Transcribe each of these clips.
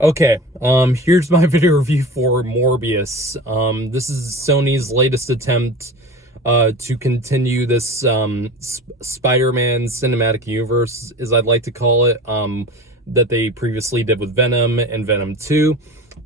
Okay, here's my video review for Morbius. This is Sony's latest attempt to continue this Spider-Man cinematic universe, as I'd like to call it, that they previously did with Venom and Venom 2.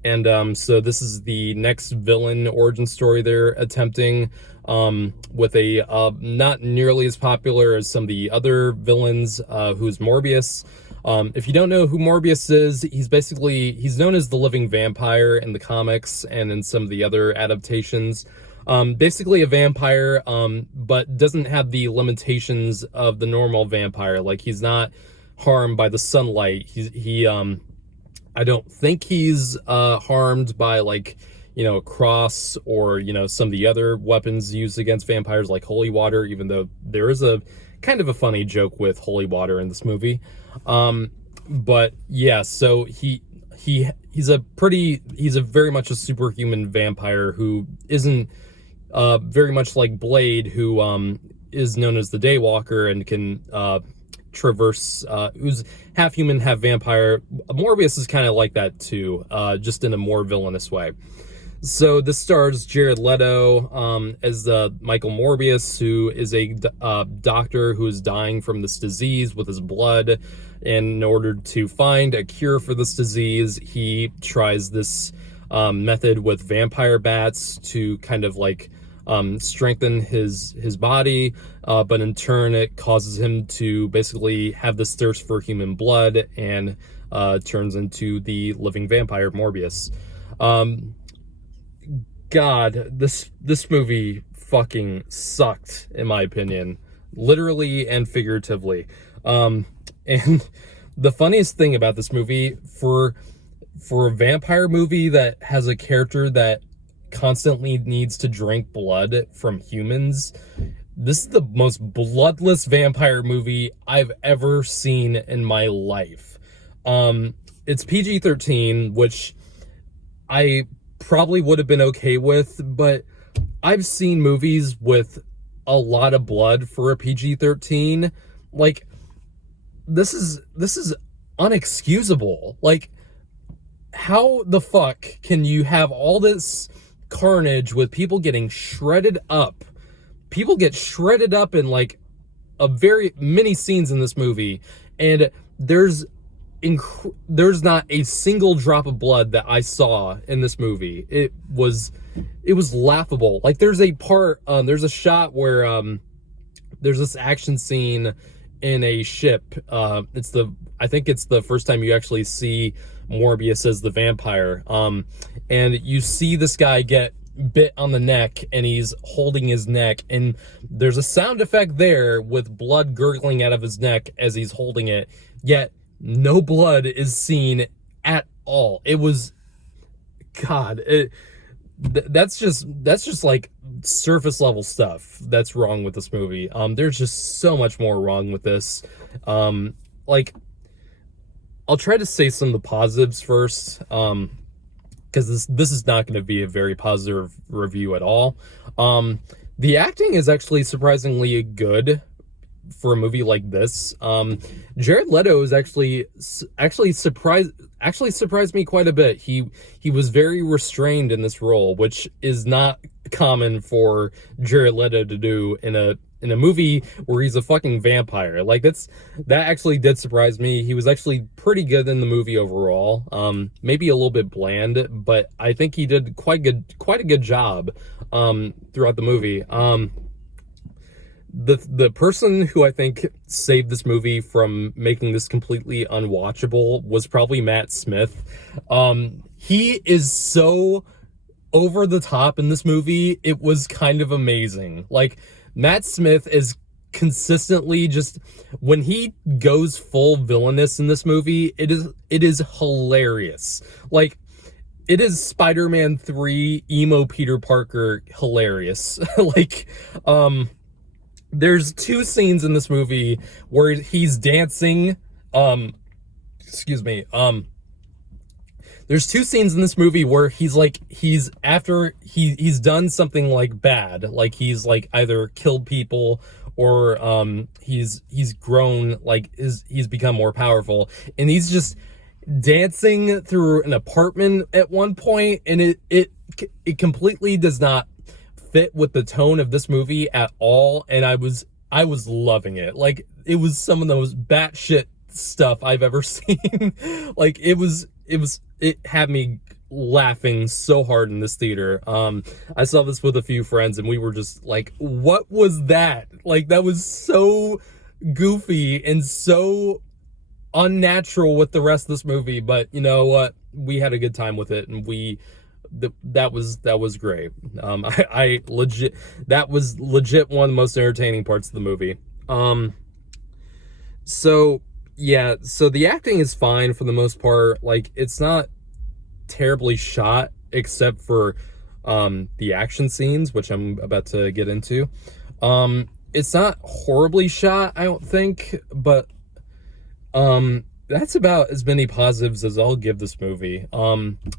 And so this is the next villain origin story they're attempting, with a not nearly as popular as some of the other villains, who's Morbius. If you don't know who Morbius is, he's known as the living vampire in the comics and in some of the other adaptations. Basically a vampire, but doesn't have the limitations of the normal vampire. Like, he's not harmed by the sunlight. I don't think he's harmed by, like, a cross or, some of the other weapons used against vampires, like holy water, even though there is a kind of a funny joke with holy water in this movie. But yeah, so he's very much a superhuman vampire who isn't very much like Blade, who is known as the Daywalker and can traverse, who's half human, half vampire. Morbius is kind of like that too, just in a more villainous way. So this stars Jared Leto as Michael Morbius, who is a doctor who is dying from this disease with his blood. And in order to find a cure for this disease, he tries this method with vampire bats to kind of like strengthen his body, but in turn it causes him to basically have this thirst for human blood and turns into the living vampire Morbius. God, this movie fucking sucked, in my opinion, literally and figuratively. And the funniest thing about this movie, for a vampire movie that has a character that constantly needs to drink blood from humans, this is the most bloodless vampire movie I've ever seen in my life. It's PG-13, which I probably would have been okay with, but I've seen movies with a lot of blood for a PG-13. Like, this is unexcusable. Like, how the fuck can you have all this carnage with people getting shredded up? People get shredded up in like many scenes in this movie, and there's not a single drop of blood that I saw in this movie. It was laughable. Like, there's a part, there's a shot where there's this action scene in a ship. I think it's the first time you actually see Morbius as the vampire. And you see this guy get bit on the neck, and he's holding his neck, and there's a sound effect there with blood gurgling out of his neck as he's holding it, yet no blood is seen at all. It was, God, that's just like surface level stuff that's wrong with this movie. There's just so much more wrong with this. Like, I'll try to say some of the positives first, because this is not going to be a very positive review at all. The acting is actually surprisingly good for a movie like this. Jared Leto is actually surprised me quite a bit. He was very restrained in this role, which is not common for Jared Leto to do in a movie where he's a fucking vampire. Like, that actually did surprise me. He was actually pretty good in the movie overall. Maybe a little bit bland, but I think he did quite a good job throughout the movie. The person who I think saved this movie from making this completely unwatchable was probably Matt Smith. He is so over the top in this movie. It was kind of amazing. Like, Matt Smith is consistently just, when he goes full villainous in this movie, it is hilarious. Like, it is Spider-Man 3 emo Peter Parker hilarious. Like, there's two scenes in this movie where he's dancing. There's two scenes in this movie where he's done something like bad, like he's like either killed people or he's grown, like he's become more powerful, and he's dancing through an apartment at one point, and it completely does not fit with the tone of this movie at all. And I was loving it. Like, it was some of the most batshit stuff I've ever seen. Like, it had me laughing so hard in this theater. I saw this with a few friends, and we were just like, what was that? Like, that was so goofy and so unnatural with the rest of this movie. But you know what? We had a good time with it, and that was great. I legit, that was legit one of the most entertaining parts of the movie. So yeah, so the acting is fine for the most part. Like, it's not terribly shot except for the action scenes, which I'm about to get into. It's not horribly shot, I don't think, but that's about as many positives as I'll give this movie.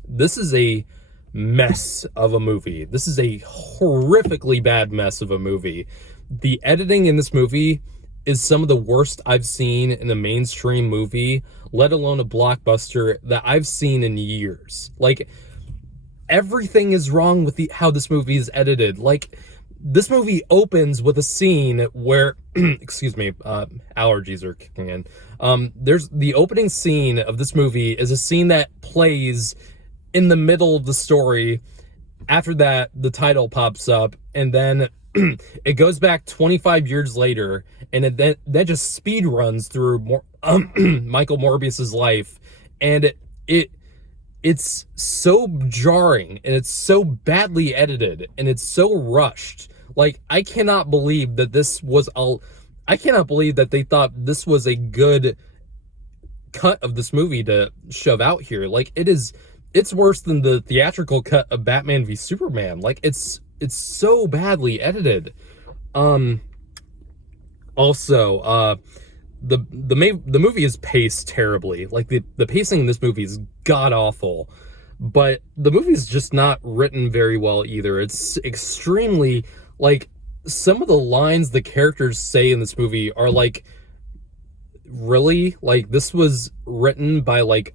This is a mess of a movie. This is a horrifically bad mess of a movie. The editing in this movie is some of the worst I've seen in a mainstream movie, let alone a blockbuster, that I've seen in years. Like, everything is wrong with how this movie is edited. Like, this movie opens with a scene where excuse me, allergies are kicking in. There's the opening scene of this movie is a scene that plays in the middle of the story. After that, the title pops up, and then it goes back 25 years later, and that just speed runs through Michael Morbius's life, and it's so jarring, and it's so badly edited, and it's so rushed. Like, I cannot believe that I cannot believe that they thought this was a good cut of this movie to shove out here. Like, it's worse than the theatrical cut of Batman v Superman. Like, it's so badly edited. Also, the movie is paced terribly. Like, the pacing in this movie is god awful, but the movie is just not written very well either. It's extremely, like, some of the lines the characters say in this movie are like, really? Like, this was written by like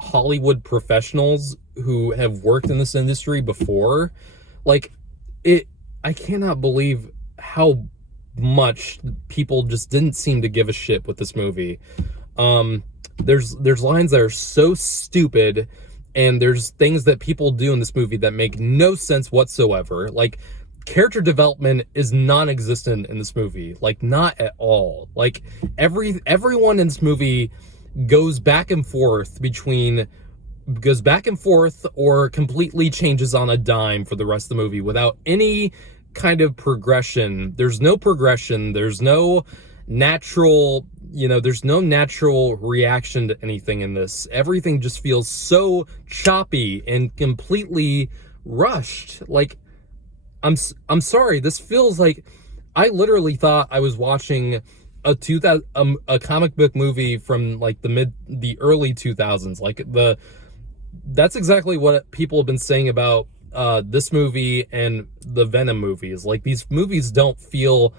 Hollywood professionals who have worked in this industry before. Like, I cannot believe how much people just didn't seem to give a shit with this movie. There's lines that are so stupid, and there's things that people do in this movie that make no sense whatsoever. Like, character development is non-existent in this movie. Like, not at all. Like, everyone in this movie goes back and forth or completely changes on a dime for the rest of the movie without any kind of progression. There's no progression. There's no natural, there's no natural reaction to anything in this. Everything just feels so choppy and completely rushed. Like, I'm sorry, this feels like I literally thought I was watching a comic book movie from like the early 2000s. Like, that's exactly what people have been saying about this movie and the Venom movies. Like, these movies feel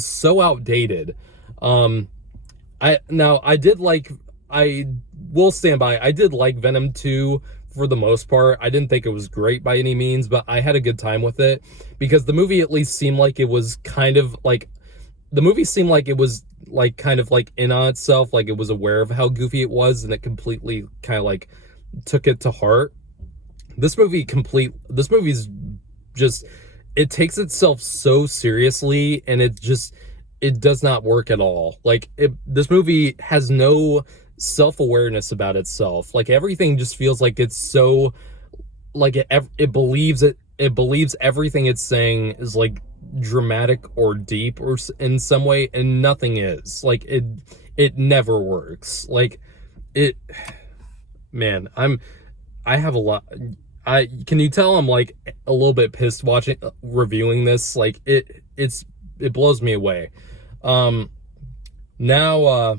so outdated. I will stand by, I did like Venom 2 for the most part. I didn't think it was great by any means, but I had a good time with it because the movie at least seemed like it was kind of like, kind of like in on itself, like it was aware of how goofy it was, and it completely kind of like took it to heart. This movie's just, it takes itself so seriously, and it does not work at all. Like, this movie has no self-awareness about itself. Like, everything just feels like it's so, like, it believes everything it's saying is like dramatic or deep or in some way, and nothing is. Like, it never works. Like, man, I have a lot. Can you tell I'm like a little bit pissed reviewing this? Like, it blows me away. Now,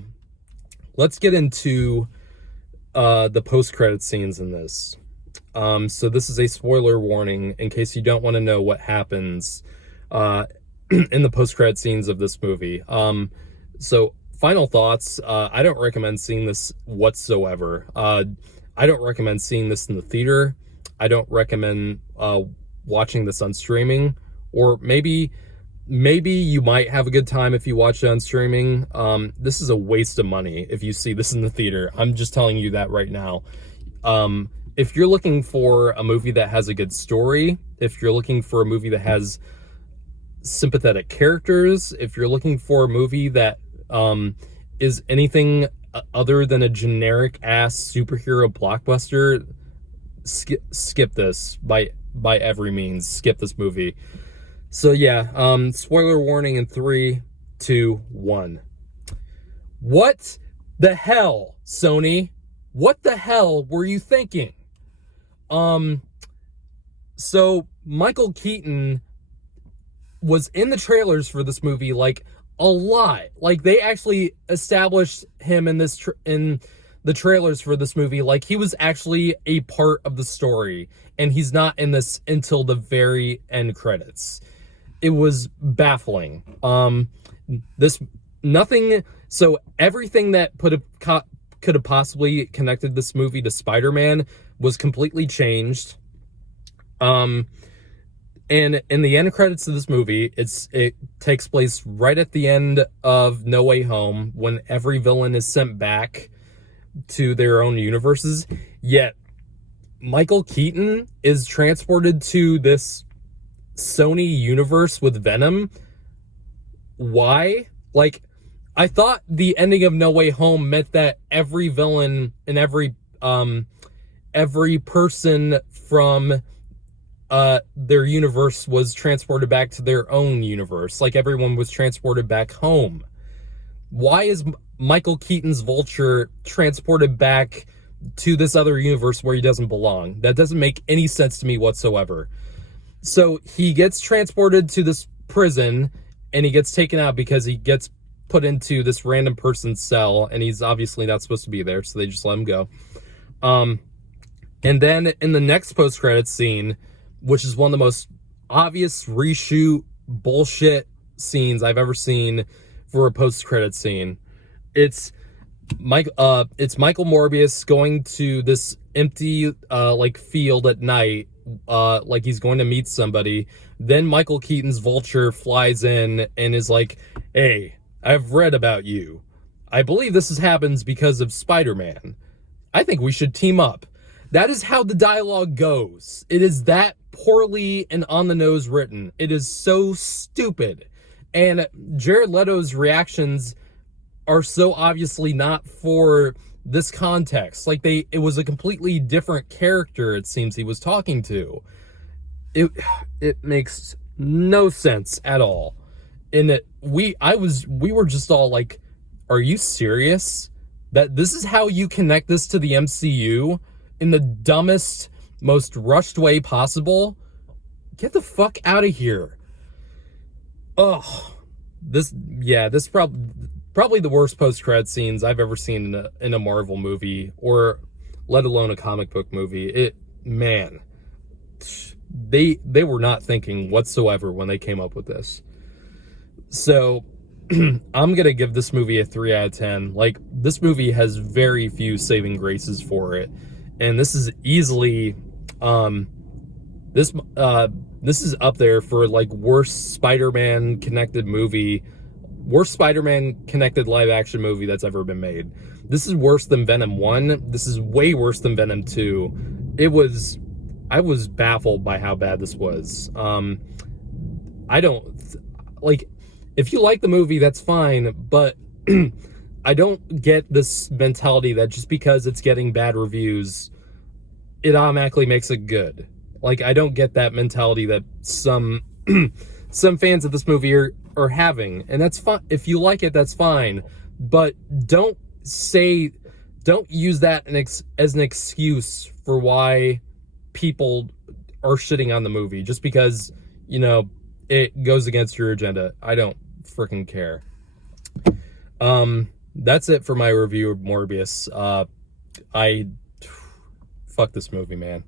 let's get into the post-credit scenes in this. So this is a spoiler warning in case you don't want to know what happens in the post-credit scenes of this movie. So final thoughts. I don't recommend seeing this whatsoever. I don't recommend seeing this in the theater. I don't recommend watching this on streaming, or maybe you might have a good time if you watch it on streaming. This is a waste of money if you see this in the theater. I'm just telling you that right now. If you're looking for a movie that has a good story, if you're looking for a movie that has sympathetic characters, if you're looking for a movie that is anything other than a generic ass superhero blockbuster, skip this by every means. Skip this movie. So yeah, spoiler warning in 3, 2, 1. What the hell, Sony? What the hell were you thinking? So Michael Keaton was in the trailers for this movie like a lot. Like, they actually established him in this in the trailers for this movie like he was actually a part of the story, and he's not in this until the very end credits. It was baffling. So everything that could have possibly connected this movie to Spider-Man was completely changed. And in the end credits of this movie, it takes place right at the end of No Way Home, when every villain is sent back to their own universes. Yet Michael Keaton is transported to this Sony universe with Venom. Why? Like, I thought the ending of No Way Home meant that every villain and every person from their universe was transported back to their own universe. Like, everyone was transported back home. Why is Michael Keaton's Vulture transported back to this other universe where he doesn't belong? That doesn't make any sense to me whatsoever. So he gets transported to this prison, and he gets taken out because he gets put into this random person's cell, and he's obviously not supposed to be there, so they just let him go. And then in the next post-credits scene, which is one of the most obvious reshoot bullshit scenes I've ever seen for a post-credit scene, it's Michael Morbius going to this empty like field at night, like he's going to meet somebody. Then Michael Keaton's Vulture flies in and is like, "Hey, I've read about you. I believe this happens because of Spider-Man. I think we should team up." That is how the dialogue goes. It is that poorly and on the nose written. It is so stupid. And Jared Leto's reactions are so obviously not for this context. Like, it was a completely different character, it seems, he was talking to. It makes no sense at all. And we were just all like, are you serious? That this is how you connect this to the MCU in the dumbest, most rushed way possible? Get the fuck out of here. Ugh. This probably the worst post-credit scenes I've ever seen in a Marvel movie, or let alone a comic book movie. They were not thinking whatsoever when they came up with this. So I'm gonna give this movie a 3 out of 10. Like, this movie has very few saving graces for it, and this is easily this is up there for like worst Spider-Man connected live action movie that's ever been made. This is worse than Venom 1. This is way worse than Venom 2. I was baffled by how bad this was. I don't like, if you like the movie, that's fine, but I don't get this mentality that just because it's getting bad reviews, it automatically makes it good. Like, I don't get that mentality that some fans of this movie are having, and that's fine. If you like it, that's fine, but don't use that as an excuse for why people are shitting on the movie just because, you know, it goes against your agenda. I don't freaking care. That's it for my review of Morbius. Fuck this movie, man.